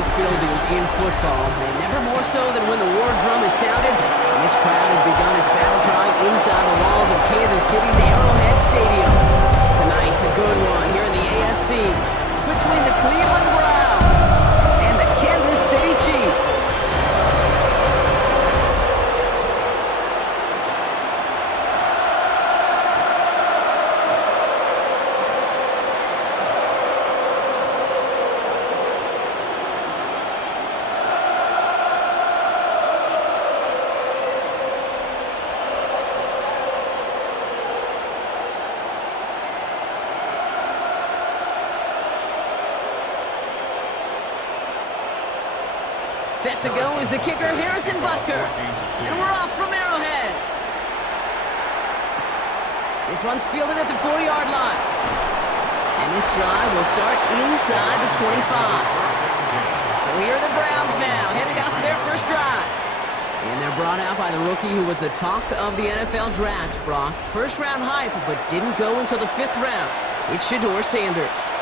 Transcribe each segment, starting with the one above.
glorious buildings in football, and never more so than when the war drum is sounded, and this crowd has begun its battle cry inside the walls of Kansas City's Arrowhead Stadium. Tonight, a good one here in the AFC between the Cleveland Browns and the Kansas City Chiefs. Set to go is the kicker, Harrison Butker. And we're off from Arrowhead. This one's fielded at the 40-yard line. And this drive will start inside the 25. So here are the Browns now, headed out for their first drive. And they're brought out by the rookie who was the talk of the NFL draft, Brock. First-round hype, but didn't go until the 5th round. It's Shedeur Sanders.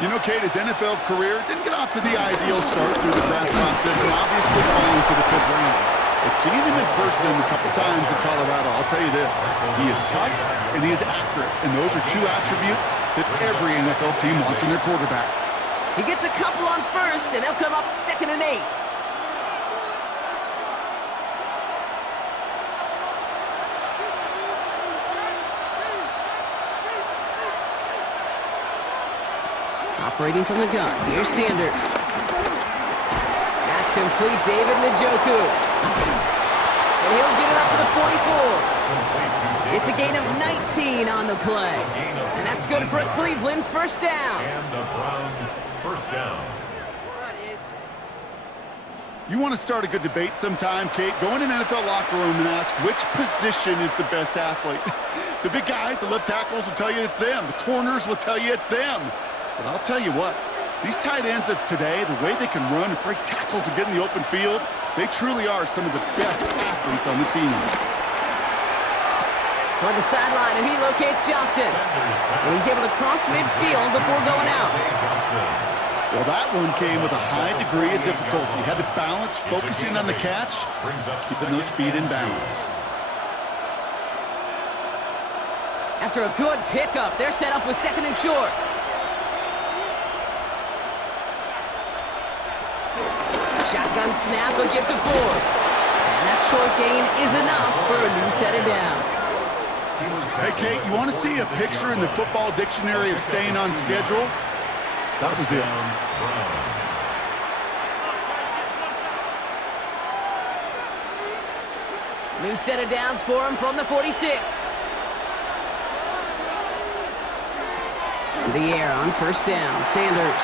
You know, Kate, his NFL career didn't get off to the ideal start through the draft process and obviously falling to the 5th round. But seeing him in person a couple times in Colorado, I'll tell you this, he is tough and he is accurate. And those are two attributes that every NFL team wants in their quarterback. He gets a couple on first, and they'll come up 2nd and 8. Operating from the gun, here's Sanders. That's complete, David Njoku. And he'll get it up to the 44. It's a gain of 19 on the play. And that's good for a Cleveland first down. And the Browns first down. You want to start a good debate sometime, Kate? Go in an NFL locker room and ask which position is the best athlete. The big guys, the left tackles will tell you it's them. The corners will tell you it's them. But I'll tell you what, these tight ends of today, the way they can run and break tackles and get in the open field, they truly are some of the best athletes on the team. Toward the sideline, and he locates Johnson. And he's able to cross midfield before going out. Well, that one came with a high degree of difficulty. He had to balance focusing on the catch, keeping those feet in balance. After a good pickup, they're set up with 2nd and short. Shotgun snap, a gift of 4. And that short gain is enough for a new set of downs. Hey, Kate, you want to see a picture in the football dictionary of staying on schedule? That was it. New set of downs for him from the 46. To the air on first down, Sanders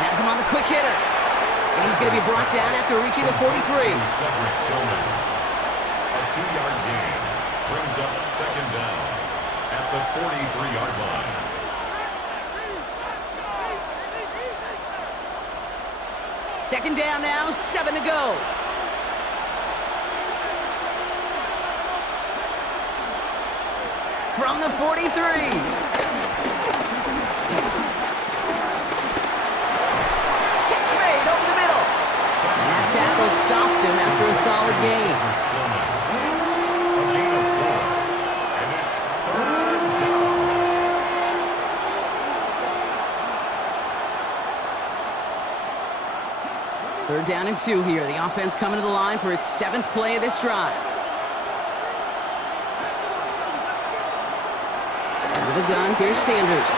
has him on the quick hitter. And he's going to be brought down after reaching the 43. A 2-yard gain brings up 2nd down at the 43-yard line. Second down now, 7 to go. From the 43. Tackle stops him after a solid gain. A gain of 4, and it's 3rd down. Third down and 2 here. The offense coming to the line for its 7th play of this drive. Out of the gun, here's Sanders.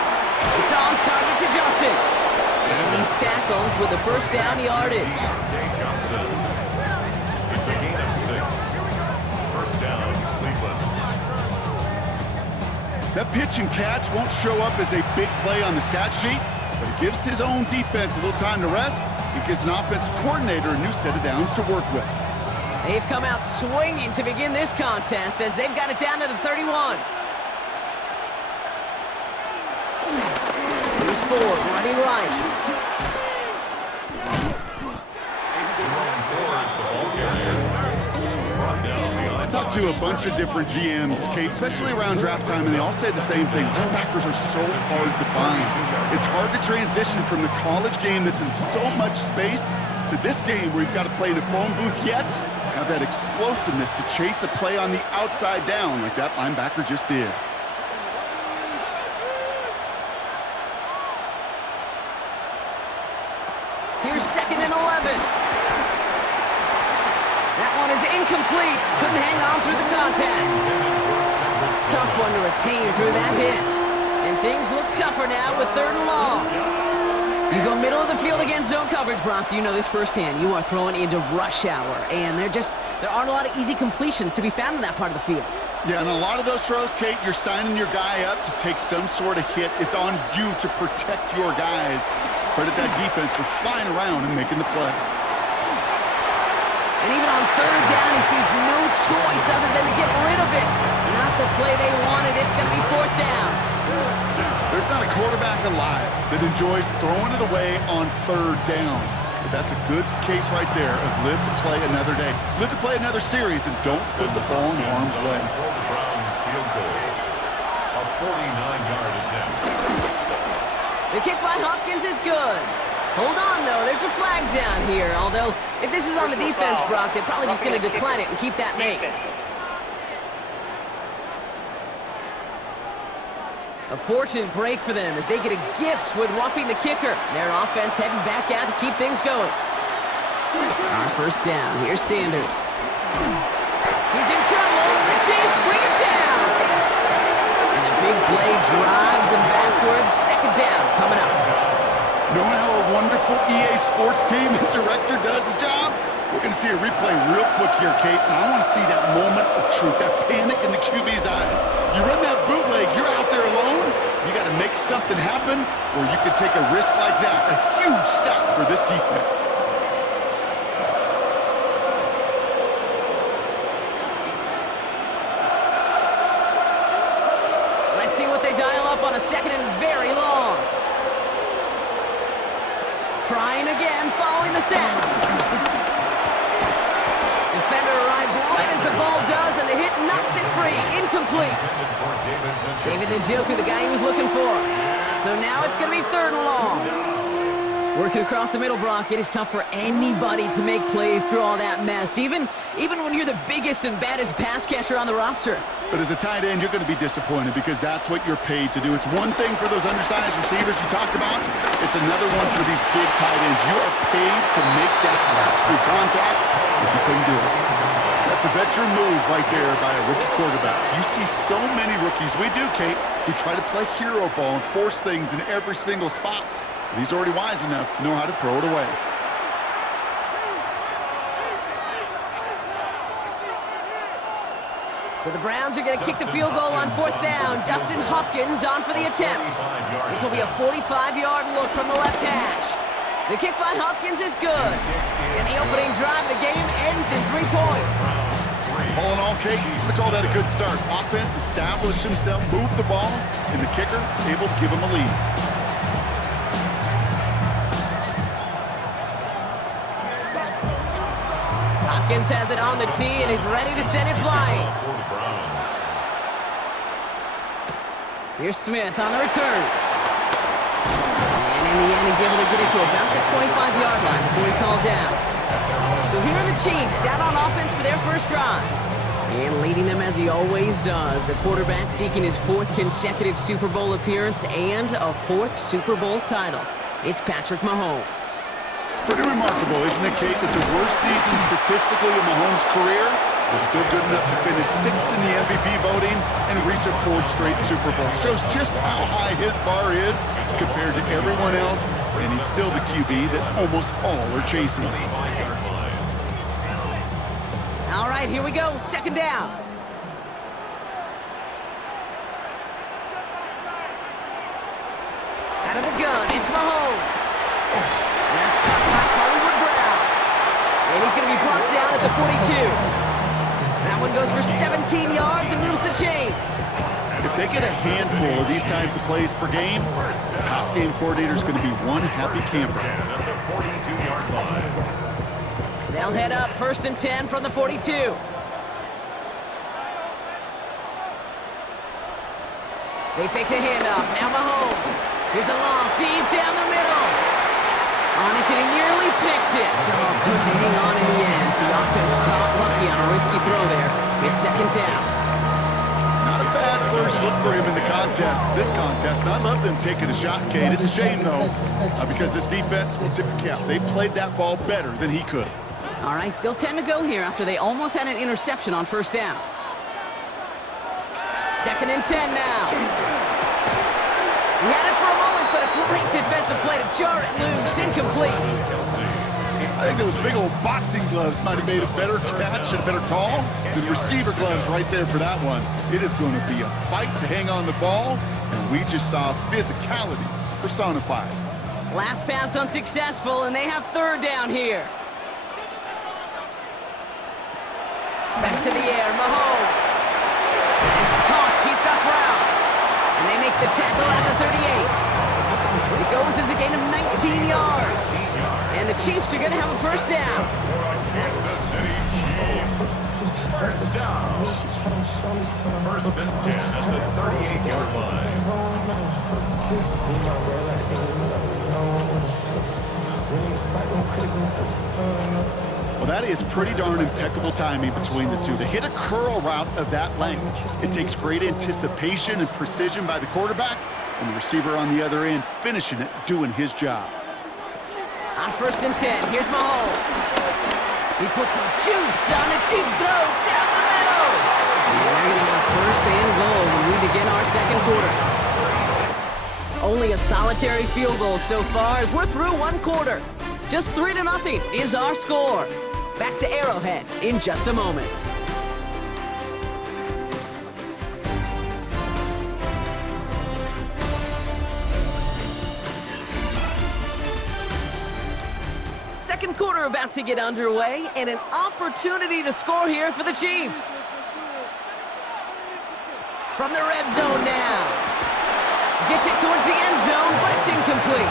It's on target to Johnson. And he's tackled with the first down yardage. Johnson. It's a gain of 6. First down, Cleveland. That pitch and catch won't show up as a big play on the stat sheet, but it gives his own defense a little time to rest. It gives an offensive coordinator a new set of downs to work with. They've come out swinging to begin this contest as they've got it down to the 31. Here's Ford running right. I talked to to a bunch of different GMs, Kate, especially around draft time, and they all say the same thing. Linebackers are so hard to find. It's hard to transition from the college game that's in so much space to this game where you've got to play in a phone booth, yet have that explosiveness to chase a play on the outside down like that linebacker just did. Here's 2nd and 11. That one is incomplete. Couldn't hang on through the contact. Tough one to retain through that hit. And things look tougher now with 3rd and long. You go middle of the field against zone coverage, Brock. You know this firsthand. You are throwing into rush hour, and there aren't a lot of easy completions to be found in that part of the field. Yeah, and a lot of those throws, Kate, you're signing your guy up to take some sort of hit. It's on you to protect your guys. Credit that defense for flying around and making the play. And even on 3rd down, he sees no choice other than to get rid of it. Not the play they wanted. It's going to be 4th down. There's not a quarterback alive that enjoys throwing it away on 3rd down. But that's a good case right there of live to play another day. Live to play another series and don't put the ball in harm's way. For the Browns field goal. A 49-yard attempt. The kick by Hopkins is good. Hold on, though. There's a flag down here. Although, if this is on the defense, Brock, they're probably just going to decline it and keep that make. A fortunate break for them as they get a gift with roughing the kicker. Their offense heading back out to keep things going. On 1st down, here's Sanders. He's in trouble, and the Chiefs bring it down. And a big play drives them backwards. 2nd down coming up. Knowing how a wonderful EA Sports team and director does his job, we're going to see a replay real quick here, Kate, and I want to see that moment of truth, that panic in the QB's eyes. You run that bootleg, you're out there alone, you got to make something happen, or you could take a risk like that, a huge sack for this defense. Let's see what they dial up on a 2nd and very long. Trying again, following the sack. Defender arrives right as the ball does, and the hit knocks it free. Incomplete. David Njoku, the guy he was looking for. So now it's going to be 3rd and long. Working across the middle, Brock, it is tough for anybody to make plays through all that mess, even when you're the biggest and baddest pass catcher on the roster. But as a tight end, you're going to be disappointed because that's what you're paid to do. It's one thing for those undersized receivers you talk about. It's another one for these big tight ends. You are paid to make that catch through contact, and you couldn't do it. That's a veteran move right there by a rookie quarterback. You see so many rookies, we do, Kate, who try to play hero ball and force things in every single spot. But he's already wise enough to know how to throw it away. So the Browns are going to kick the field goal on 4th down. Dustin Hopkins on for the attempt. This will be a 45-yard look from the left hash. The kick by Hopkins is good. And the opening drive of the game ends in 3 points. All in all, Kate, we call that a good start. Offense established himself, moved the ball, and the kicker able to give him a lead. Hopkins has it on the tee and is ready to send it flying. Here's Smith on the return. And in the end, he's able to get it to about the 25-yard line before he's hauled down. So here are the Chiefs out on offense for their first drive. And leading them as he always does, the quarterback seeking his 4th consecutive Super Bowl appearance and a 4th Super Bowl title. It's Patrick Mahomes. Pretty remarkable, isn't it, Kate, that the worst season statistically in Mahomes' career was still good enough to finish 6th in the MVP voting and reach a 4th straight Super Bowl. Shows just how high his bar is compared to everyone else, and he's still the QB that almost all are chasing. All right, here we go, 2nd down. Out of the gun, it's Mahomes. That's caught by Hollywood Brown. And he's going to be brought down at the 42. That one goes for 17 yards and moves the chains. If they get a handful of these types of plays per game, the pass game coordinator is going to be one happy camper. They'll head up 1st and 10 from the 42. They fake the handoff. Now Mahomes. Here's a loft deep down the middle. On it, and he nearly picked it. So couldn't hang on in the end. The offense got lucky on a risky throw there. It's second down. Not a bad first look for him in the contest. This contest, and I love them taking a shot, Kate. It's a shame, though, because this defense will tip the cap. They played that ball better than he could. All right, still 10 to go here after they almost had an interception on first down. Second and 10 now. We had it for a moment, but a great defensive play to jar it loose. Incomplete. I think those big old boxing gloves might have made a better catch and a better call than the receiver gloves right there for that one. It is going to be a fight to hang on the ball, and we just saw physicality personified. Last pass unsuccessful, and they have third down here. Back to the air, Mahomes. He's caught, he's got Brown. And they make the tackle at the 38. It goes as a gain of 19 yards. And the Chiefs are going to have a first down. Kansas City Chiefs. First down. First and 10 at the 38-yard line. Well, that is pretty darn impeccable timing between the two. They hit a curl route of that length. It takes great anticipation and precision by the quarterback, and the receiver on the other end finishing it, doing his job. On first and 10, here's Mahomes. He puts some juice on a deep throw down the middle. And they're going to have first and goal when we begin our second quarter. Only a solitary field goal so far as we're through one quarter. Just 3-0 is our score. Back to Arrowhead in just a moment. Second quarter about to get underway, and an opportunity to score here for the Chiefs. From the red zone now. Gets it towards the end zone, but it's incomplete.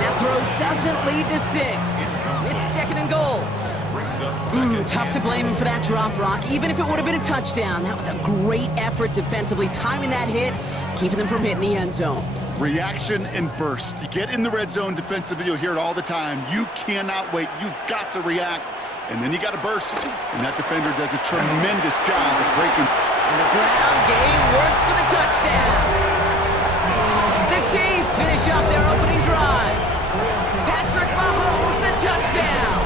That throw doesn't lead to 6. It's second and goal. Tough to blame him for that drop, Rock. Even if it would have been a touchdown, that was a great effort defensively, timing that hit, keeping them from hitting the end zone. Reaction and burst. You get in the red zone defensively, you'll hear it all the time. You cannot wait. You've got to react, and then you got to burst. And that defender does a tremendous job of breaking. And the ground game works for the touchdown. The Chiefs finish off their opening drive. Patrick Mahomes, the touchdown.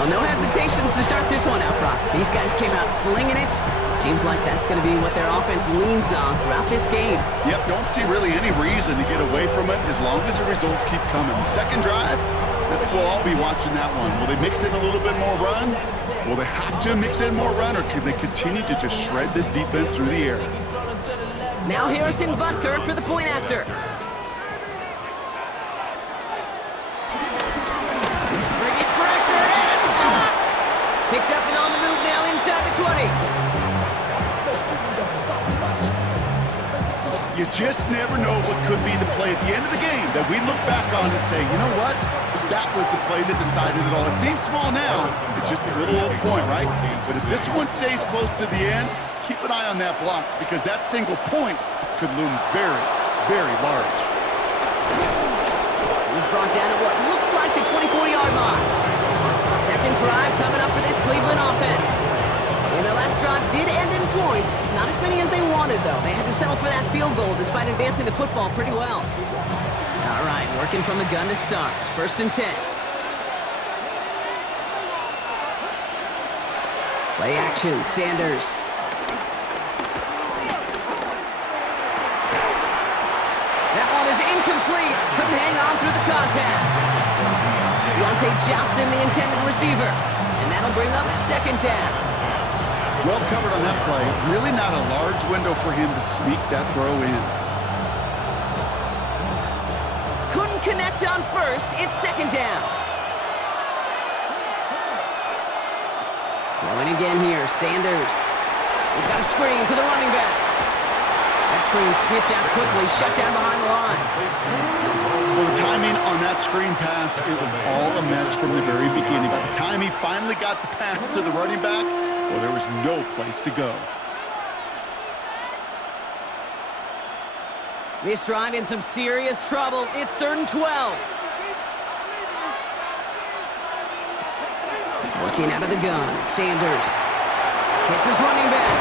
Well, no hesitations to start this one out, Brock. These guys came out slinging it. Seems like that's going to be what their offense leans on throughout this game. Yep, don't see really any reason to get away from it as long as the results keep coming. Second drive, I think we'll all be watching that one. Will they mix in a little bit more run? Will they have to mix in more run, or can they continue to just shred this defense through the air? Now Harrison Butker for the point after. Bringing pressure, and it's blocked! Picked up and on the move now inside the 20. You just never know what could be the play at the end of the game that we look back on and say, you know what? That was the play that decided it all. It seems small now. It's just a little old point, right? But if this one stays close to the end, keep an eye on that block, because that single point could loom very, very large. He's brought down at what looks like the 24-yard line. Second drive coming up for this Cleveland offense. And their last drive did end in points. Not as many as they wanted, though. They had to settle for that field goal despite advancing the football pretty well. All right, working from the gun to start. First and 10. Play action, Sanders. That one is incomplete. Couldn't hang on through the contact. Deontay Johnson, the intended receiver. And that'll bring up second down. Well covered on that play. Really not a large window for him to sneak that throw in. Couldn't connect on first. It's second down. Throwing again here, Sanders. We've got a screen to the running back. That screen sniffed out quickly, shut down behind the line. Well, the timing on that screen pass, it was all a mess from the very beginning. By the time he finally got the pass to the running back, well, there was no place to go. This drive in some serious trouble. It's 3rd and 12. Working out of the gun, Sanders hits his running back.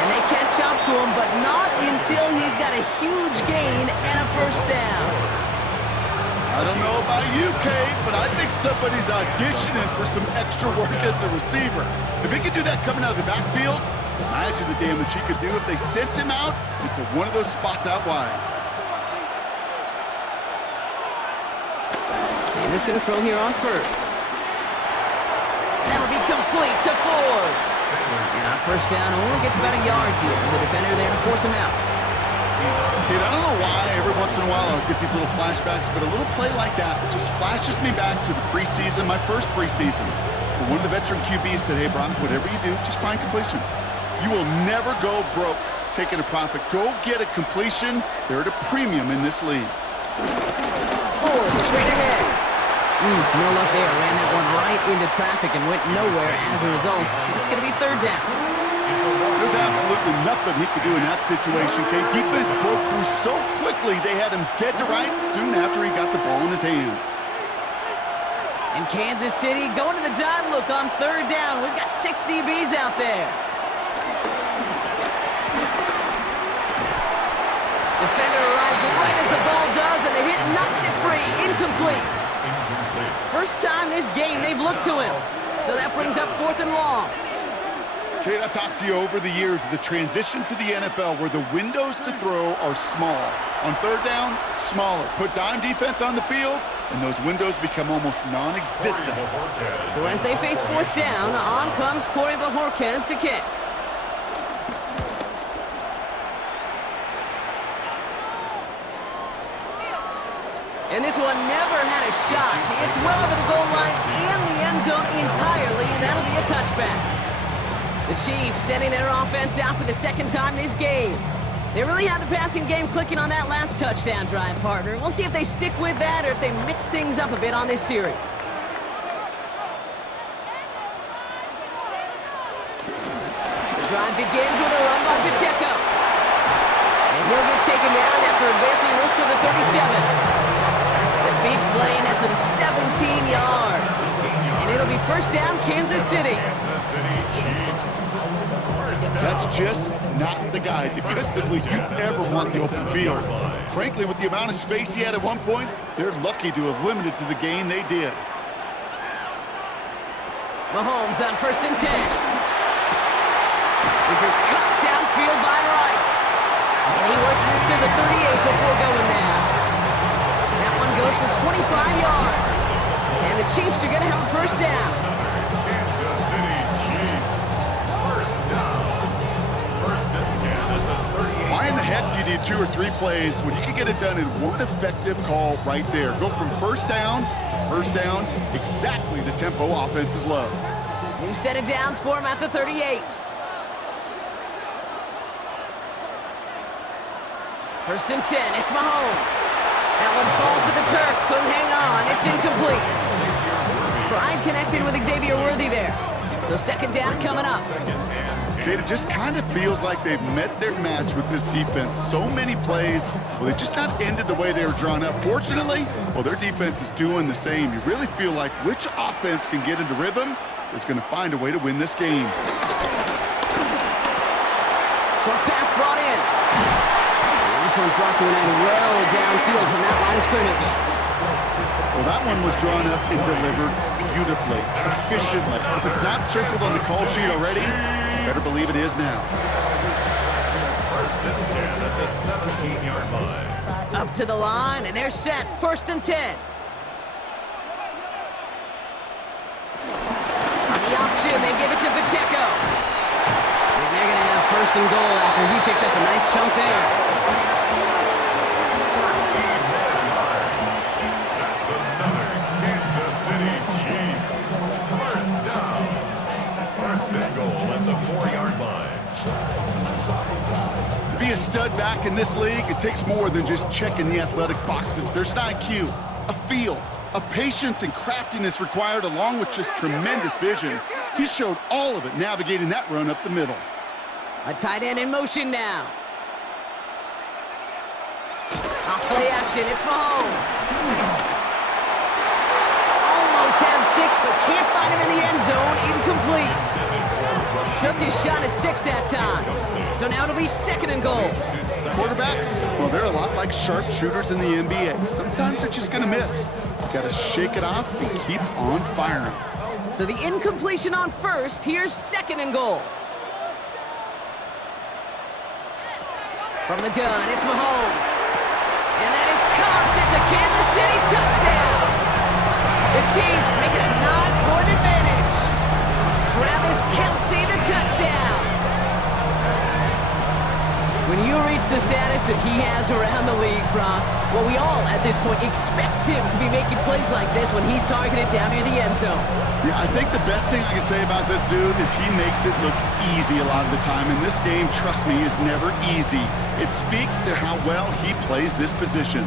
And they catch up to him, but not until he's got a huge gain and a first down. I don't know about you, Kate, but I think somebody's auditioning for some extra work as a receiver. If he could do that coming out of the backfield, imagine the damage he could do if they sent him out into one of those spots out wide. Sanders going to throw here on first. That'll be complete to Ford. And on first down, only gets about a yard here. And the defender there to force him out. Kate, I don't know why every once in a while I'll get these little flashbacks, but a little play like that just flashes me back to the preseason, my first preseason. But one of the veteran QBs said, hey, Brock, whatever you do, just find completions. You will never go broke taking a profit. Go get a completion. They're at a premium in this league. Ford straight ahead. No luck there. Ran that one right into traffic and went nowhere as a result. It's going to be 3rd down. There's absolutely nothing he could do in that situation, Kate. Defense broke through so quickly they had him dead to rights soon after he got the ball in his hands. In Kansas City, going to the dime look on 3rd down. We've got 6 DBs out there. Defender arrives right as the ball does, and the hit knocks it free. Incomplete. First time this game they've looked to him. So that brings up 4th and long. Kate, I've talked to you over the years of the transition to the NFL where the windows to throw are small. On 3rd down, smaller. Put dime defense on the field, and those windows become almost non-existent. So as they face 4th down, on comes Corey Bajorquez to kick. And this one never had a shot. It's well over the goal line and the end zone entirely, and that'll be a touchback. The Chiefs sending their offense out for the 2nd time this game. They really had the passing game clicking on that last touchdown drive, partner. We'll see if they stick with that or if they mix things up a bit on this series. The drive begins with a run by Pacheco. And he'll get taken down after advancing this to the 37. The big play nets him 17 yards. And it'll be first down, Kansas City. That's just not the guy defensively you ever want the open field. Frankly, with the amount of space he had at one point, they're lucky to have limited to the gain they did. Mahomes on 1st and 10. This is cut downfield by Rice. And he works this to the 38 before going down. That one goes for 25 yards. And the Chiefs are going to have a first down. Kansas City Chiefs. First down. First and 10 at the 38. Why in the heck do you need 2 or 3 plays when you can get it done in one effective call right there? Go from first down to first down, exactly the tempo offenses love. New set of downs for him at the 38. First and 10, it's Mahomes. That one falls to the turf, couldn't hang on, it's incomplete. Pride connected with Xavier Worthy there. So 2nd down coming up. Okay, it just kind of feels like they've met their match with this defense. So many plays, well, they just not ended the way they were drawn up. Fortunately, well, their defense is doing the same. You really feel like which offense can get into rhythm is going to find a way to win this game. Short pass brought in. And this one's brought to an end well downfield from that line of scrimmage. Well, that one was drawn up and delivered beautifully, efficiently. If it's not circled on the call sheet already, you better believe it is now. First and 10 at the 17-yard line. Up to the line, and they're set. 1st and 10. On the option, they give it to Pacheco. And they're going to have 1st and goal after he picked up a nice chunk there. That's another Kansas City Chiefs. First down. First and goal at the 4-yard line. To be a stud back in this league, it takes more than just checking the athletic boxes. There's an IQ, a feel, a patience and craftiness required along with just tremendous vision. He showed all of it navigating that run up the middle. A tight end in motion now. Off play action, it's Mahomes. Almost had 6, but can't find him in the end zone. Incomplete. Took his shot at 6 that time. So now it'll be 2nd and goal. Quarterbacks, well, they're a lot like sharpshooters in the NBA. Sometimes they're just going to miss. You got to shake it off and keep on firing. So the incompletion on 1st. Here's 2nd and goal. From the gun, it's Mahomes. And that is caught. It's a Kansas City touchdown. The Chiefs make it a 9-point advantage. Travis Kelce, the touchdown. When you reach the status that he has around the league, Brock, well, we all, at this point, expect him to be making plays like this when he's targeted down near the end zone. Yeah, I think the best thing I can say about this dude is he makes it look easy a lot of the time. And this game, trust me, is never easy. It speaks to how well he plays this position.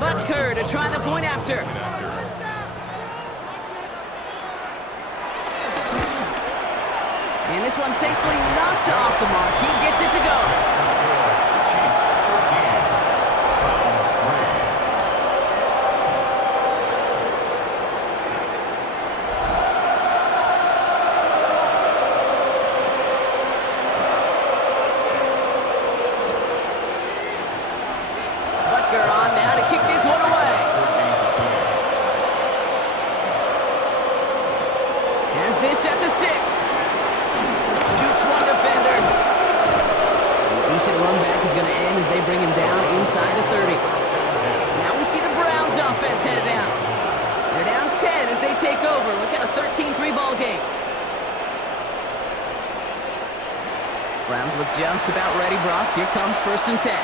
Butker to try the point after. And this one, thankfully, not off the mark. He gets it to go. Butker on now to kick this one away. Has this at the 6. Jukes one defender. And a decent run back is going to end as they bring him down inside the 30. Now we see the Browns offense headed out. They're down 10 as they take over. Look at a 13-3 ball game. Browns look just about ready, Brock. Here comes 1st and 10.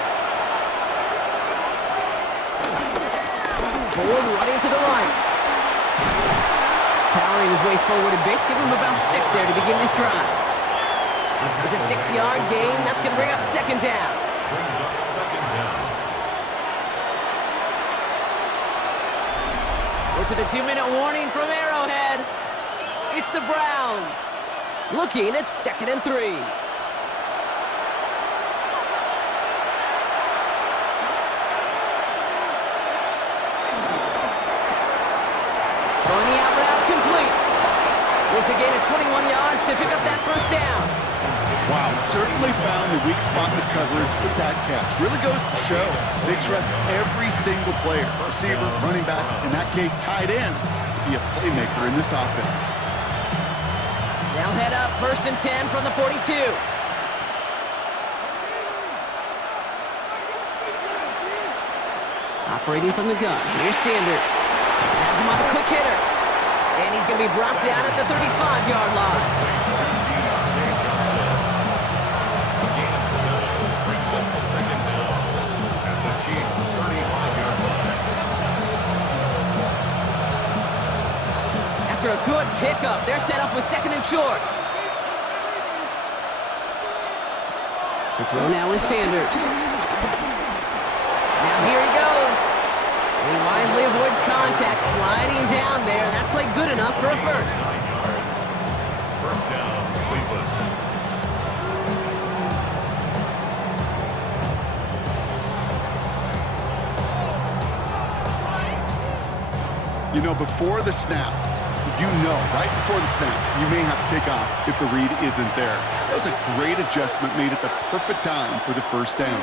Forward running to the right. Powering his way forward a bit. Give him about 6 there to begin this drive. It's a 6-yard gain. That's going to bring up 2nd down. Brings up 2nd down. We're to the 2-minute warning from Arrowhead. It's the Browns. Looking at 2nd and 3. Throwing the out route complete. It's a gain of 21 yards to pick up that 1st down. Wow, certainly found the weak spot in the coverage with that catch. Really goes to show they trust every single player, receiver, running back, in that case tight end, to be a playmaker in this offense. They'll head up 1st and 10 from the 42. Operating from the gun, here's Sanders. Has him on the quick hitter. And he's going to be brought down at the 35-yard line. After a good pickup, they're set up with 2nd and short. To throw now is Sanders. Now here he goes. And he wisely avoids contact, sliding down there. That played good enough for a 1st. 1st down, Cleveland. You know, before the snap, right before the snap, you may have to take off if the read isn't there. That was a great adjustment made at the perfect time for the 1st down.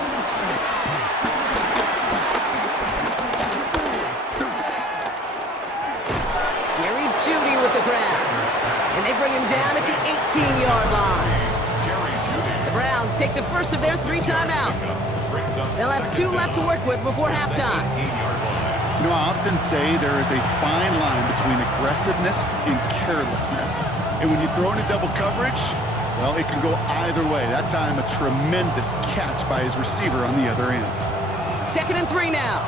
Jerry Jeudy with the grab. And they bring him down at the 18-yard line. The Browns take the 1st of their 3 timeouts. They'll have 2 left to work with before halftime. You know, I often say there is a fine line between aggressiveness and carelessness. And when you throw into double coverage, well, it can go either way. That time, a tremendous catch by his receiver on the other end. 2nd and 3 now.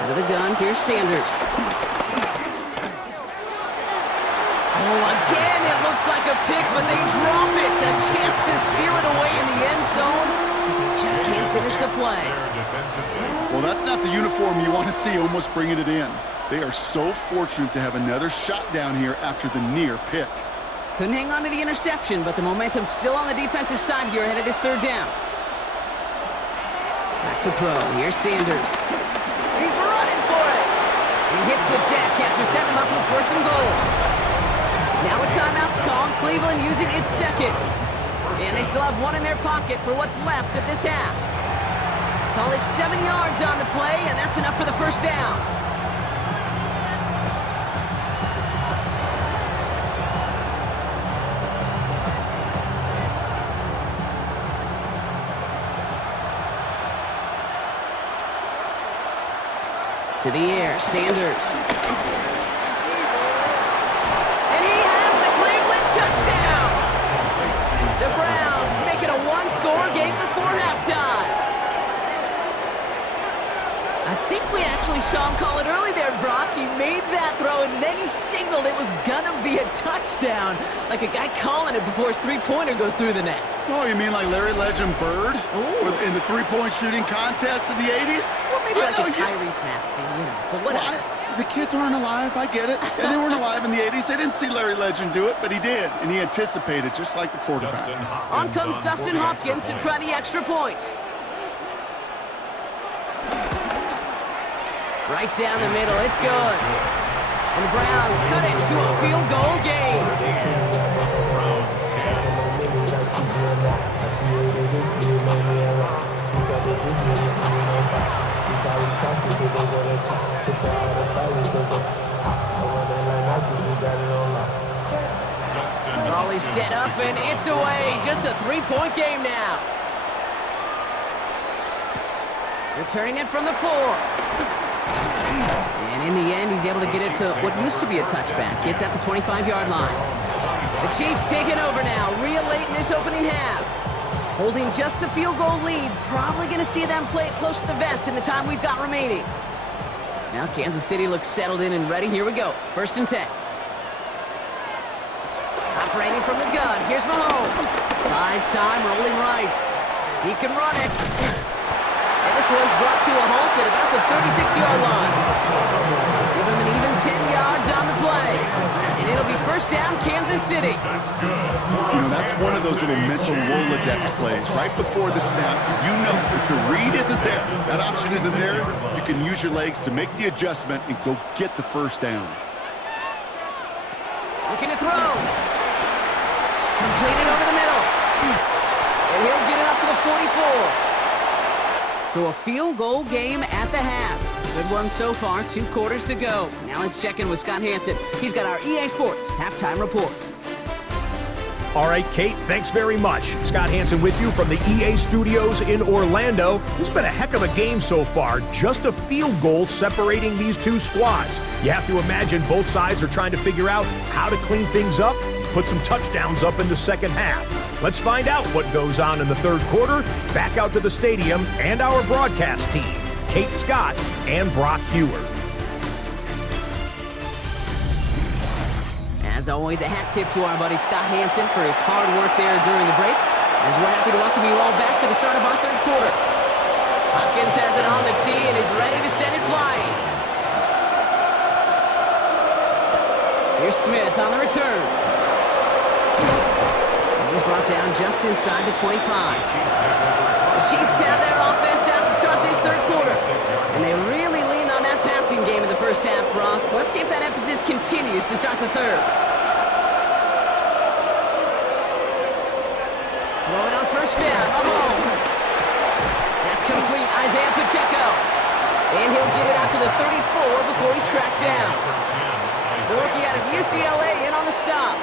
Out of the gun, here's Sanders. Oh, again, it looks like a pick, but they drop it. A chance to steal it away in the end zone, but they just can't finish the play. Well, that's not the uniform you want to see almost bringing it in. They are so fortunate to have another shot down here after the near pick. Couldn't hang on to the interception, but the momentum's still on the defensive side here ahead of this third down. Back to throw. Here's Sanders. He's running for it. And he hits the deck after setting him up with first and goal. Now a timeout's called. Cleveland using its second. And they still have one in their pocket for what's left of this half. Call it 7 yards on the play, and that's enough for the first down. To the air, Sanders. And he has the Cleveland touchdown! The Browns make it a one-score game before halftime. I think we actually saw him call it early there, Brock. He made that throw, and then he signaled it was gonna be a touchdown. Like a guy calling it before his three-pointer goes through the net. Oh, you mean like Larry Legend Bird? Ooh. In the three-point shooting contest in the 80s? Or maybe like a Tyrese Maxey, you know, but whatever. Well, the kids aren't alive, I get it. And they weren't alive in the 80s. They didn't see Larry Legend do it, but he did. And he anticipated, just like the quarterback. On comes Dustin Hopkins to try the extra point. Right down the middle, it's good. And the Browns cut it to a field goal game. Ball is set up and it's away. Just a three-point game now. Returning it from the 4. And in the end, he's able to get it to what used to be a touchback. It's at the 25-yard line. The Chiefs taking over now, real late in this opening half. Holding just a field goal lead, probably going to see them play it close to the vest in the time we've got remaining. Now Kansas City looks settled in and ready. Here we go. 1st and 10. Operating from the gun. Here's Mahomes. Buys time, rolling right. He can run it. And this one's brought to a halt at about the 36-yard line. Give him an even 10 yards on the play. And it'll be first down, Kansas City. You know, that's one of those little mental Rolodex plays. Right before the snap, you know if the read isn't there, that option isn't there, you can use your legs to make the adjustment and go get the first down. Looking to throw. Completed over the middle. And he'll get it up to the 44. So a field goal game at the half. Good one so far, 2 quarters to go. Now let's check in with Scott Hansen. He's got our EA Sports halftime report. All right, Kate, thanks very much. Scott Hansen with you from the EA Studios in Orlando. This has been a heck of a game so far. Just a field goal separating these two squads. You have to imagine both sides are trying to figure out how to clean things up, put some touchdowns up in the second half. Let's find out what goes on in the third quarter. Back out to the stadium and our broadcast team, Kate Scott and Brock Hewer. As always, a hat tip to our buddy Scott Hansen for his hard work there during the break, as we're happy to welcome you all back for the start of our third quarter. Hopkins has it on the tee and is ready to send it flying. Here's Smith on the return. And he's brought down just inside the 25. The Chiefs have their offense out to start this third quarter. And they really leaned on that passing game in the first half, Brock. Let's see if that emphasis continues to start the third. Throwing on first down, Mahomes. That's complete, Isaiah Pacheco. And he'll get it out to the 34 before he's tracked down. The rookie out of UCLA in on the stop.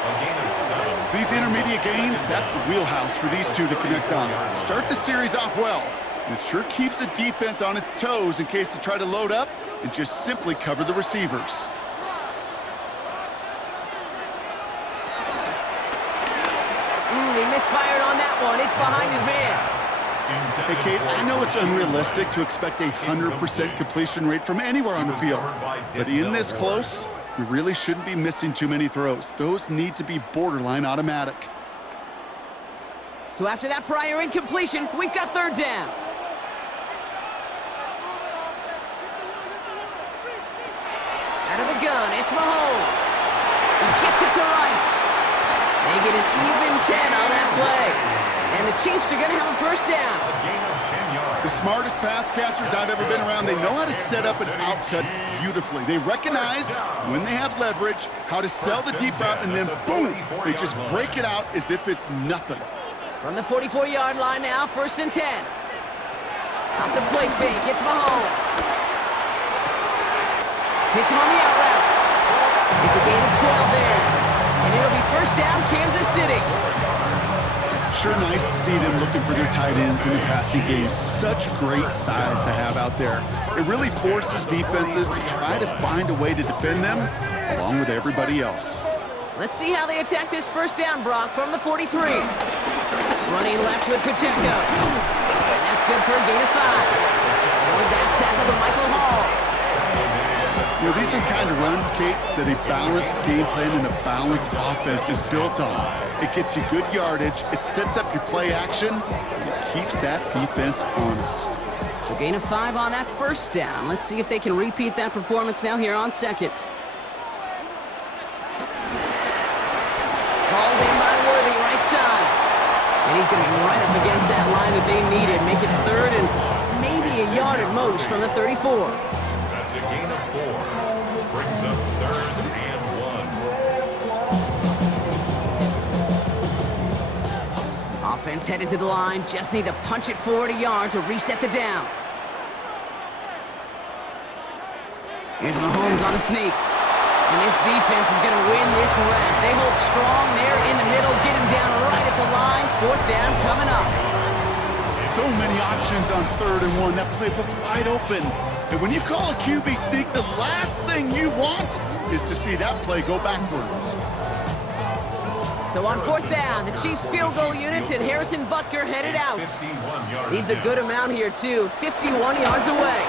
These intermediate gains, that's the wheelhouse for these two to connect on. Start the series off well. And it sure keeps the defense on its toes in case they try to load up and just simply cover the receivers. He misfired on that one. It's behind his man. Hey, Kate, I know it's unrealistic to expect a 100% completion rate from anywhere on the field. But in this close, you really shouldn't be missing too many throws. Those need to be borderline automatic. So after that prior incompletion, we've got third down. the gun. It's Mahomes. He gets it to Rice. They get an even 10 on that play. And the Chiefs are going to have a first down. A gain of 10 yards. The smartest pass catchers I've ever been around, they know how to set up an outcut beautifully. They recognize when they have leverage, how to sell the deep route, and then boom, they just break it out as if it's nothing. From the 44-yard line now, 1st and 10. Off the play fake, it's Mahomes. Hits him on the out route. It's a gain of 12 there. And it'll be first down, Kansas City. Sure nice to see them looking for their tight ends in the passing game. Such great size to have out there. It really forces defenses to try to find a way to defend them along with everybody else. Let's see how they attack this first down, Brock, from the 43. Running left with Pacheco. And that's good for a gain of 5. With that tackle to Michael Hall. You know, these are the kind of runs, Kate, that a balanced game plan and a balanced offense is built on. It gets you good yardage, it sets up your play action, and it keeps that defense honest. So gain of 5 on that first down. Let's see if they can repeat that performance now here on second. Called in by Worthy, right side. And he's going to be right up against that line that they needed. Make it 3rd and maybe a yard at most from the 34. That's a gain of 4. Brings up 3rd and 1. Offense headed to the line. Just need to punch it forward a yard to reset the downs. Here's Mahomes on a sneak. And this defense is going to win this rep. They hold strong there in the middle. Get him down right at the line. 4th down coming up. So many options on 3rd and 1. That playbook wide open. And when you call a QB sneak, the last thing you want is to see that play go backwards. So on 4th down, the Chiefs field goal unit and Harrison Butker headed out. Needs a good amount here too, 51 yards away.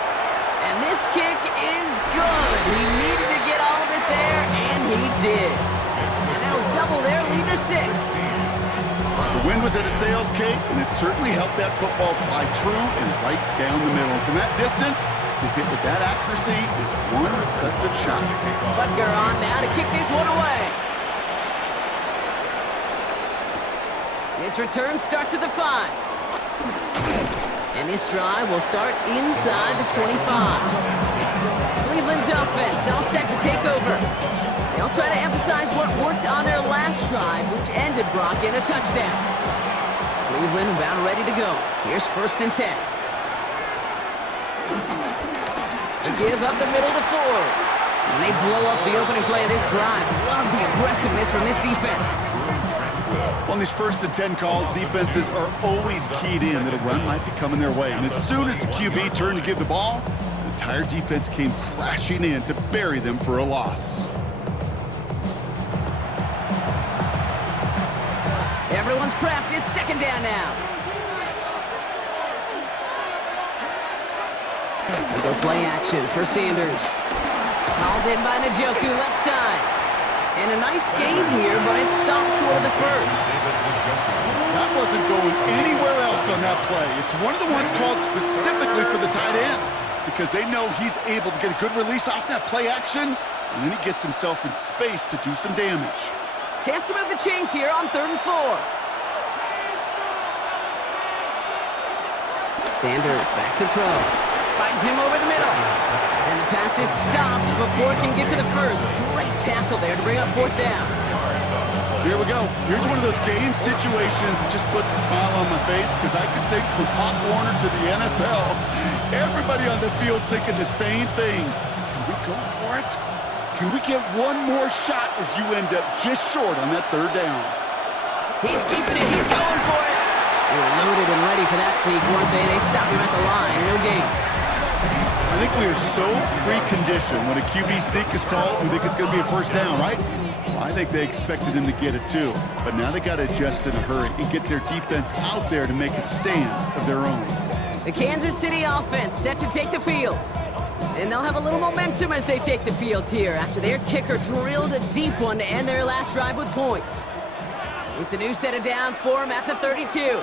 And this kick is good. He needed to get all of it there, and he did. And that'll double their lead to 6. The wind was at a sails, Kate, and it certainly helped that football fly true and right down the middle. From that distance, to hit with that accuracy is one impressive shot. Butker on now to kick this one away. This return starts at the 5. And this drive will start inside the 25. Cleveland's offense all set to take over. They'll try to emphasize what worked on their last drive, which ended Brock in a touchdown. Cleveland about ready to go. Here's 1st and 10. They give up the middle to Ford. And they blow up the opening play of this drive. Love the aggressiveness from this defense. On these 1st and 10 calls, defenses are always keyed in that a run might be coming their way. And as soon as the QB turned to give the ball, the entire defense came crashing in to bury them for a loss. Everyone's prepped. It's 2nd down now. And go play action for Sanders. Called in by Njoku, left side. And a nice game here, but it stopped short of the first. That wasn't going anywhere else on that play. It's one of the ones called specifically for the tight end because they know he's able to get a good release off that play action, and then he gets himself in space to do some damage. Chance to move the chains here on 3rd and 4. Sanders back to throw. Finds him over the middle. And the pass is stopped before it can get to the first. Great tackle there to bring up 4th down. Here we go. Here's one of those game situations that just puts a smile on my face because I can think from Pop Warner to the NFL, everybody on the field thinking the same thing. Can we go for it? Can we get one more shot as you end up just short on that 3rd down? He's keeping it. He's going for it. They were loaded and ready for that sneak, weren't they? They stopped him at the line. No gain. I think we are so preconditioned when a QB sneak is called, we think it's going to be a first down, right? Well, I think they expected him to get it too. But now they got to adjust in a hurry and get their defense out there to make a stand of their own. The Kansas City offense set to take the field. And they'll have a little momentum as they take the field here after their kicker drilled a deep one to end their last drive with points. It's a new set of downs for him at the 32.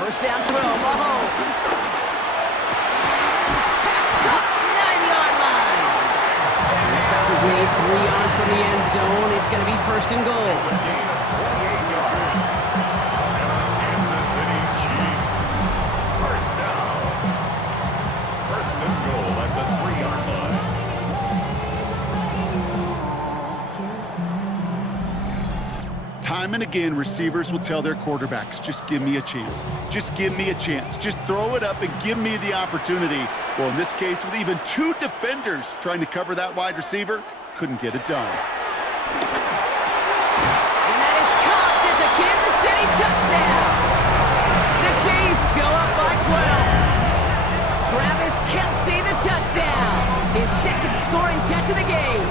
First down throw, Mahomes. Pass caught, 9-yard made 3 yards from the end zone. It's going to be first and goal. It's a gain of 28 yards. And the Kansas City Chiefs. First down. First and goal at the 3-yard line. Time and again, receivers will tell their quarterbacks, just give me a chance. Just give me a chance. Just throw it up and give me the opportunity. Well, in this case, with even 2 defenders trying to cover that wide receiver, couldn't get it done. And that is caught. It's a Kansas City touchdown. The Chiefs go up by 12. Travis Kelce, the touchdown. His second scoring catch of the game.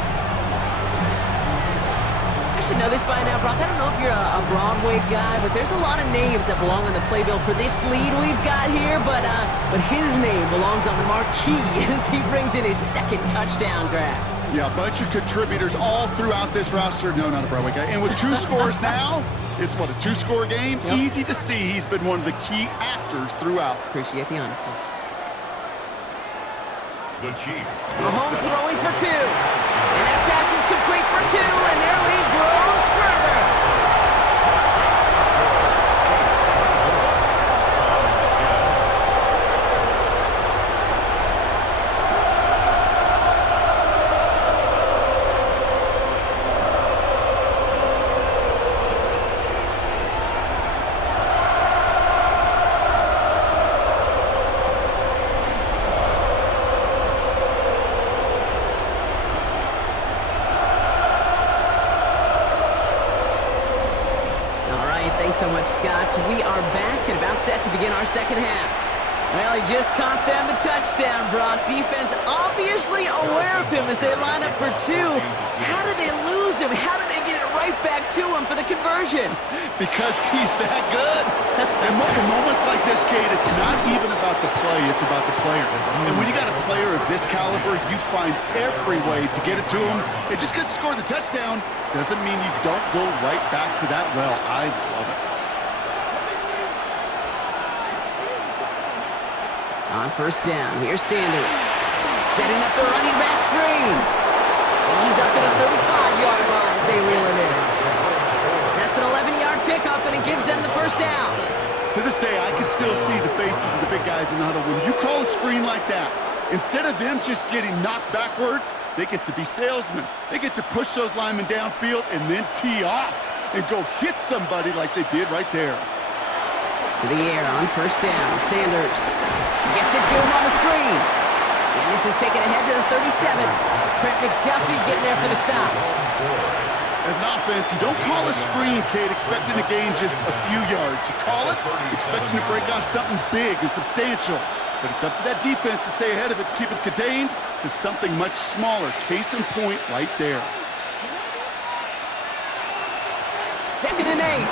I should know this by now, Brock. I don't know if you're a Broadway guy, but there's a lot of names that belong on the playbill for this lead we've got here, but his name belongs on the marquee as he brings in his second touchdown grab. Yeah, a bunch of contributors all throughout this roster. No, not a Broadway guy. And with 2 scores now, it's what, a 2-score game? Yep. Easy to see he's been one of the key actors throughout. Appreciate the honesty. The Chiefs. Mahomes throwing for 2. And that pass is complete for 2, and their lead grows further. Thanks so much, Scott. We are back and about set to begin our second half. Well, he just caught them the touchdown, Brock. Defense obviously aware of him as they line up for 2. How did they lose him? How did they get it right back to him for the conversion? Because he's that good. And in moments like this, Kate, it's not even about the play, it's about the player. And when you got a player of this caliber, you find every way to get it to him. And just because he scored the touchdown doesn't mean you don't go right back to that well. I love it. On first down, here's Sanders. Setting up the running back screen. And he's up to the 35-yard line as they reel him in. That's an 11-yard pickup, and it gives them the first down. To this day, I can still see the faces of the big guys in the huddle. When you call a screen like that, instead of them just getting knocked backwards, they get to be salesmen. They get to push those linemen downfield and then tee off and go hit somebody like they did right there. To the air on first down, Sanders gets it to him on the screen. And this is taken ahead to the 37. Trent McDuffie getting there for the stop. As an offense, you don't call a screen, Kate, expecting to gain just a few yards. You call it expecting to break off something big and substantial. But it's up to that defense to stay ahead of it, to keep it contained to something much smaller. Case in point right there. 2nd and 8.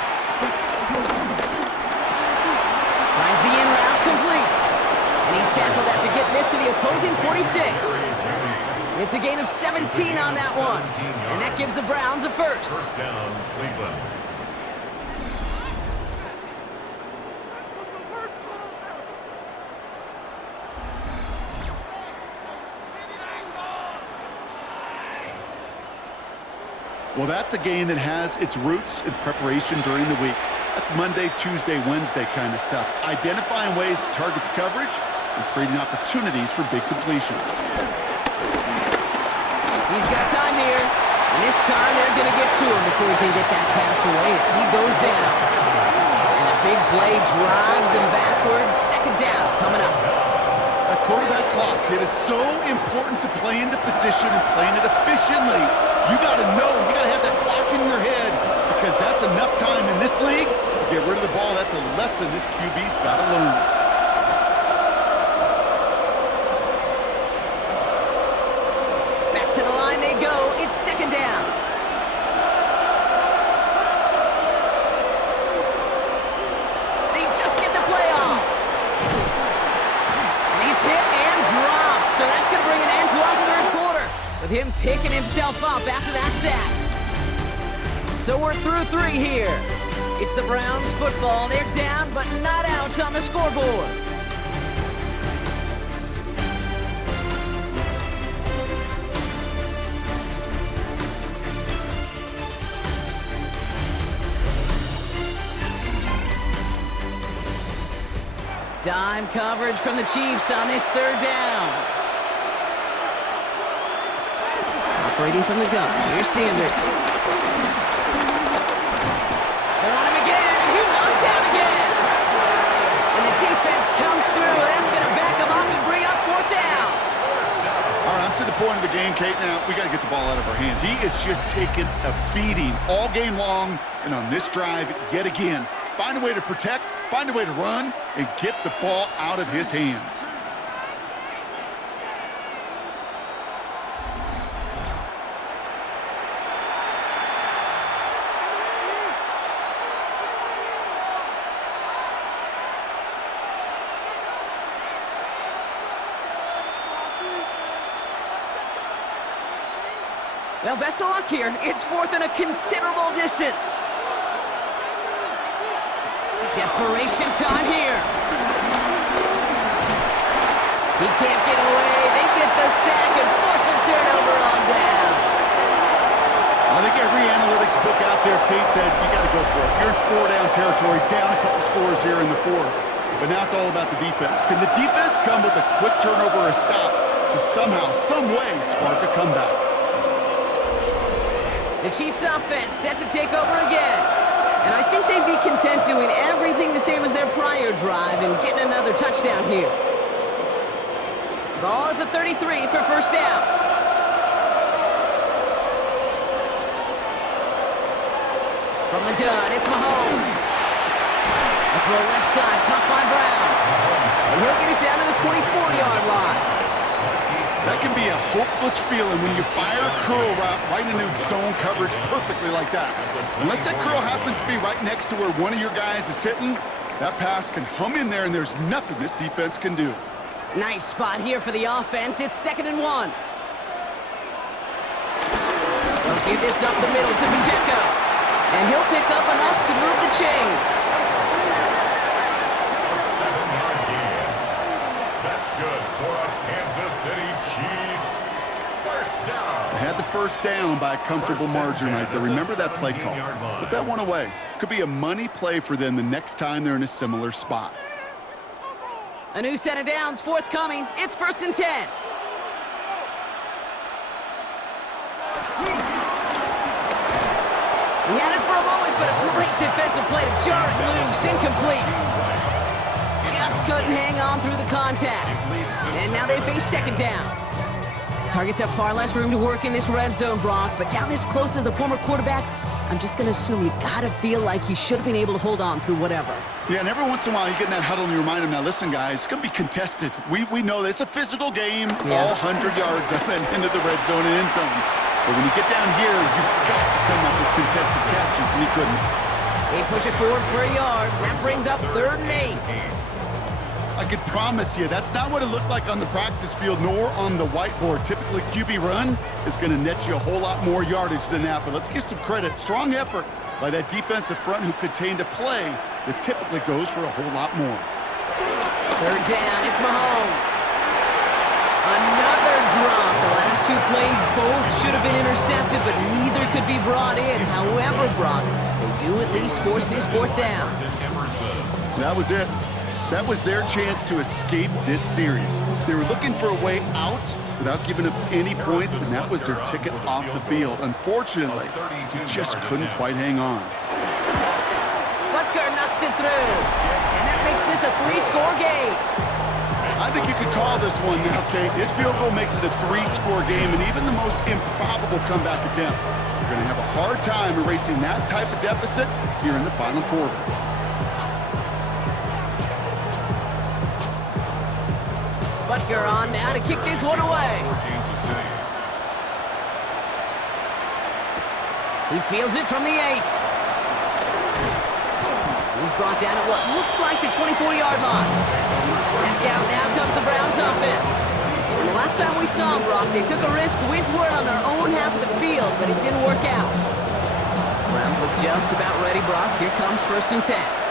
Finds the in route complete. And he's tackled after getting this to the opposing 46. It's a gain of 17 on that one. And that gives the Browns a first. First down, Cleveland. Well, that's a game that has its roots in preparation during the week. That's Monday, Tuesday, Wednesday kind of stuff. Identifying ways to target the coverage and creating opportunities for big completions. He's got time here. And this time they're going to get to him before he can get that pass away as he goes down. And the big play drives them backwards. 2nd down coming up. A quarterback clock. It is so important to play into position and playing it efficiently. You got to know, you got to have that clock in your head because that's enough time in this league to get rid of the ball. That's a lesson this QB's got to learn. Back to the line they go. It's 2nd down. They just get the play off. And he's hit and dropped. So that's going to bring an end to our 3rd quarter with him picking himself up after that sack. So we're through 3 here. It's the Browns football. They're down, but not out on the scoreboard. Dime coverage from the Chiefs on this third down. Operating from the gun, here's Sanders. They're on him again, and he goes down again. And the defense comes through. That's going to back him up and bring up fourth down. All right, I'm to the point of the game, Kate. Now, we got to get the ball out of our hands. He is just taking a beating all game long, and on this drive, yet again, find a way to protect, find a way to run, and get the ball out of his hands. Well, best of luck here. It's fourth and a considerable distance. Desperation time here. He can't get away. They get the sack and force a turnover on down. I think every analytics book out there, Kate, said you got to go for it. You're in four-down territory, down a couple scores here in the fourth. But now it's all about the defense. Can the defense come with a quick turnover or a stop to somehow, some way, spark a comeback? The Chiefs' offense set to take over again. And I think they'd be content doing everything the same as their prior drive and getting another touchdown here. Ball at the 33 for first down. From the gun, it's Mahomes. A throw left side, caught by Brown. And he'll get it down to the 24-yard line. That can be a hopeless feeling when you fire a curl route right into zone coverage perfectly like that. Unless that curl happens to be right next to where one of your guys is sitting, that pass can hum in there and there's nothing this defense can do. Nice spot here for the offense. It's 2nd and 1. They'll give this up the middle to Pacheco. And he'll pick up enough to move the chains. That's good for a Kansas City Chiefs. First down. They had the first down by a comfortable margin right there. Remember that play call. Put that one away. Could be a money play for them the next time they're in a similar spot. A new set of downs forthcoming. It's 1st and 10. He had it for a moment, but a great defensive play to jar it loose. Incomplete. Just couldn't hang on through the contact. And now they face 2nd down. Targets have far less room to work in this red zone, Brock, but down this close as a former quarterback, I'm just going to assume you got to feel like he should have been able to hold on through whatever. Yeah, and every once in a while you get in that huddle and you remind him, now listen, guys, it's going to be contested. We know this. It's a physical game, all 100 yards up and into the red zone and end zone. But when you get down here, you've got to come up with contested catches, and he couldn't. They push it forward for a yard. That brings up 3rd and 8. I could promise you, that's not what it looked like on the practice field, nor on the whiteboard. Typically, QB run is going to net you a whole lot more yardage than that. But let's give some credit. Strong effort by that defensive front who contained a play that typically goes for a whole lot more. 3rd down, it's Mahomes. Another drop. The last 2 plays both should have been intercepted, but neither could be brought in. However, Brock, they do at least force this 4th down. That was it. That was their chance to escape this series. They were looking for a way out without giving up any points, and that was their ticket off the field. Unfortunately, they just couldn't quite hang on. Butker knocks it through, and that makes this a 3-score game. I think you could call this one now, Kate. This field goal makes it a 3-score game, and even the most improbable comeback attempts are going to have a hard time erasing that type of deficit here in the final quarter. Butker on now to kick this one away. He fields it from the 8. He's brought down at what looks like the 24-yard line. Back out now comes the Browns offense. And the last time we saw them, Brock, they took a risk, went for it on their own half of the field, but it didn't work out. Browns look just about ready, Brock. Here comes 1st and 10.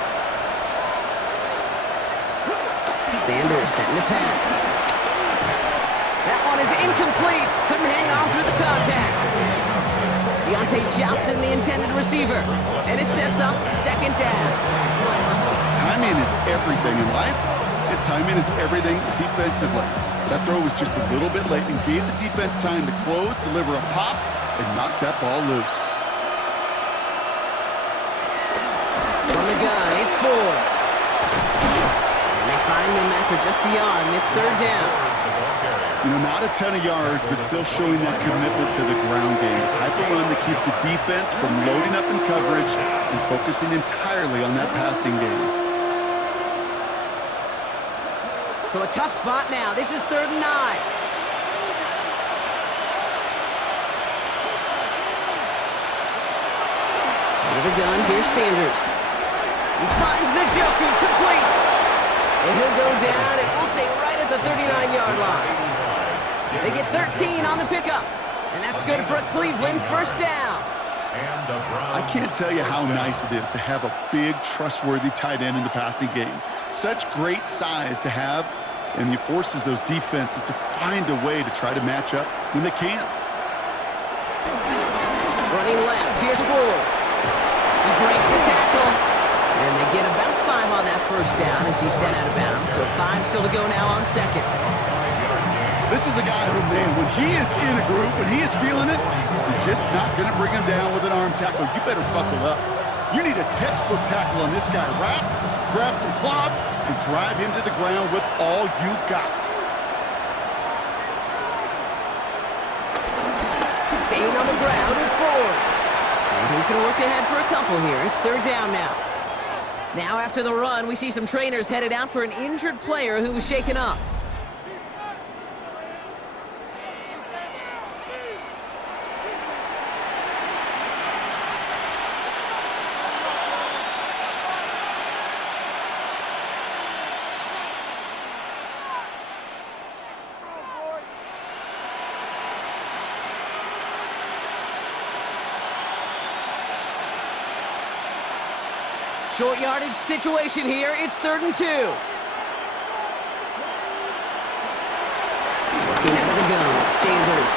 Sanders setting the pass. That one is incomplete. Couldn't hang on through the contact. Deontay Johnson, the intended receiver. And it sets up 2nd down. Timing is everything in life, timing is everything defensively. That throw was just a little bit late and gave the defense time to close, deliver a pop, and knock that ball loose. From the gun, it's Ford. And they find them after just a yard, and it's third down. You know, not a ton of yards, but still showing that commitment to the ground game. The type of run that keeps the defense from loading up in coverage and focusing entirely on that passing game. So a tough spot now. This is 3rd and 9. Out of the gun, here's Sanders. He finds Njoku, complete. And he'll go down, and we'll say right at the 39-yard line. They get 13 on the pickup. And that's good for a Cleveland first down. I can't tell you how nice it is to have a big, trustworthy tight end in the passing game. Such great size to have, and he forces those defenses to find a way to try to match up when they can't. Running left, here's Ford. He breaks the tackle, and they get about 5 on that first down as he's sent out of bounds. So 5 still to go now on second. This is a guy who, man, when he is in a group, when he is feeling it, you're just not going to bring him down with an arm tackle. You better buckle up. You need a textbook tackle on this guy. Wrap, grab some cloth, and drive him to the ground with all you got. Staying on the ground with Ford. And he's going to work ahead for a couple here. It's third down now. Now after the run, we see some trainers headed out for an injured player who was shaken up. Short yardage situation here. It's 3rd and 2. Looking out of the gun, Sanders.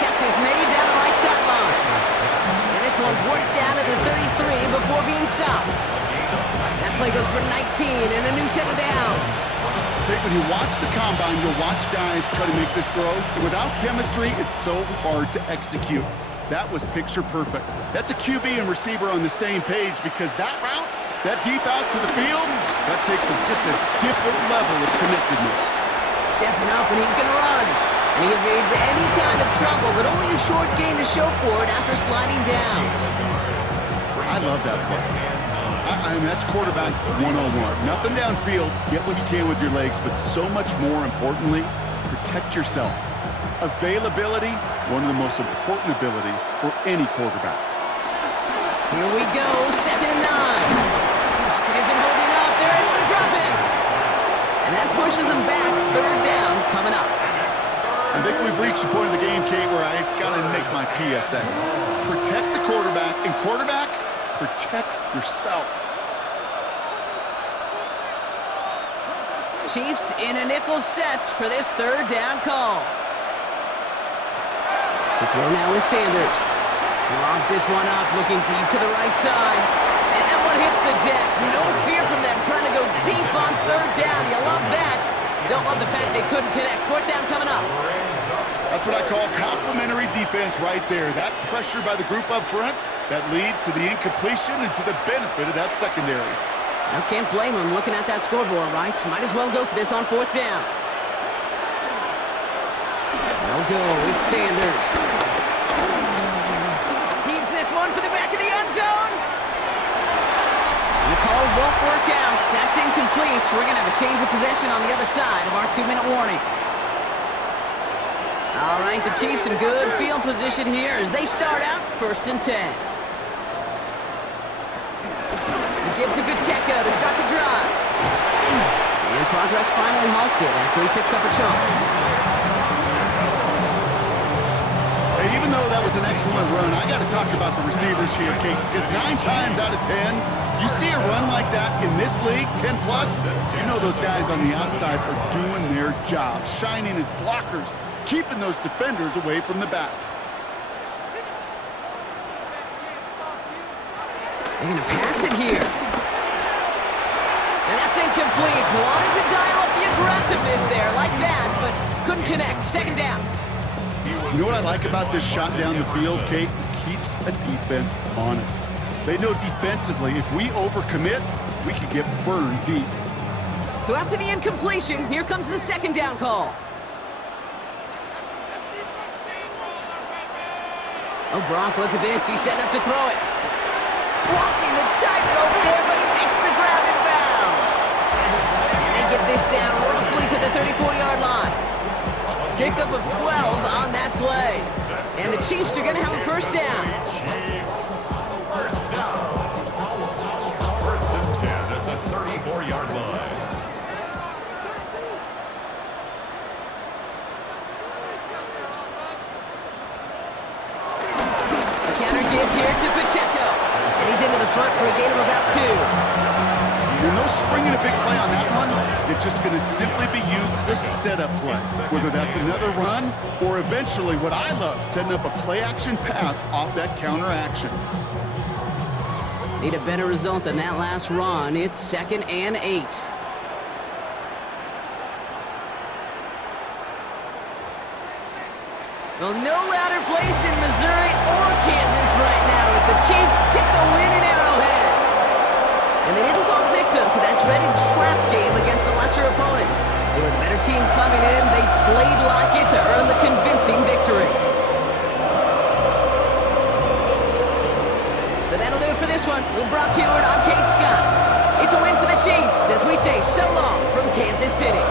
Catch is made down the right sideline. And this one's worked down to the 33 before being stopped. That play goes for 19 and a new set of downs. When you watch the combine, you'll watch guys try to make this throw. And without chemistry, it's so hard to execute. That was picture perfect. That's a QB and receiver on the same page because that route, that deep out to the field, that takes just a different level of connectedness. Stepping up, and he's going to run. And he evades any kind of trouble, but only a short gain to show for it after sliding down. I love that play. I mean, that's quarterback 101. Nothing downfield, get what you can with your legs, but so much more importantly, protect yourself. Availability, one of the most important abilities for any quarterback. Here we go, 2nd and 9. Pocket isn't holding up. They're able to drop it. And that pushes them back. 3rd down coming up. I think we've reached the point of the game, Kate, where I got to make my PSA. Protect the quarterback, and quarterback, protect yourself. Chiefs in a nickel set for this 3rd down call. The throw now is Sanders. He lobs this one up, looking deep to the right side. And that one hits the deck. No fear from them, trying to go deep on 3rd down. You love that. Don't love the fact they couldn't connect. 4th down coming up. That's what I call complimentary defense right there. That pressure by the group up front, that leads to the incompletion and to the benefit of that secondary. I can't blame him looking at that scoreboard, right? Might as well go for this on 4th down. They'll go. It's Sanders. Heaves this one for the back of the end zone. And the call won't work out. That's incomplete. We're going to have a change of possession on the other side of our 2-minute warning. All right, the Chiefs in good field position here as they start out 1st and 10. He gives it to Pacheco to start the drive. And progress finally halted after he picks up a chunk. Hey, even though that was an excellent run, I got to talk about the receivers here, Kate, because 9 times out of 10, you see a run like that in this league, 10+, you know those guys on the outside are doing their job, shining as blockers, keeping those defenders away from the back. They're going to pass it here. And that's incomplete. Wanted to dial up the aggressiveness there like that, but couldn't connect. Second down. You know what I like about this shot down the field, Kate? It keeps a defense honest. They know defensively, if we overcommit, we could get burned deep. So after the incompletion, here comes the second down call. Oh, Brock, look at this. He's setting up to throw it. Walking the tightrope there, but he makes the grab in bounds. And they get this down roughly to the 34-yard line. Pickup of 12 on that play. And the Chiefs are going to have a first down. First down. First and 10 at the 34-yard line. A counter give here to Pacheco. And he's into the front for a gain of about 2. And they're springing a big play on that one. It's just going to simply be used as a setup play. Whether that's another run or eventually what I love, setting up a play-action pass off that counter action. Need a better result than that last run. It's 2nd and 8. Well, no louder place in Missouri or Kansas right now as the Chiefs get the win in Arrowhead. And they didn't fall victim to that dreaded trap game against a lesser opponent. They were the better team coming in. They played like it to earn the convincing victory. So that'll do it for this one. With Brock Heward, I'm Kate Scott. It's a win for the Chiefs as we say so long from Kansas City.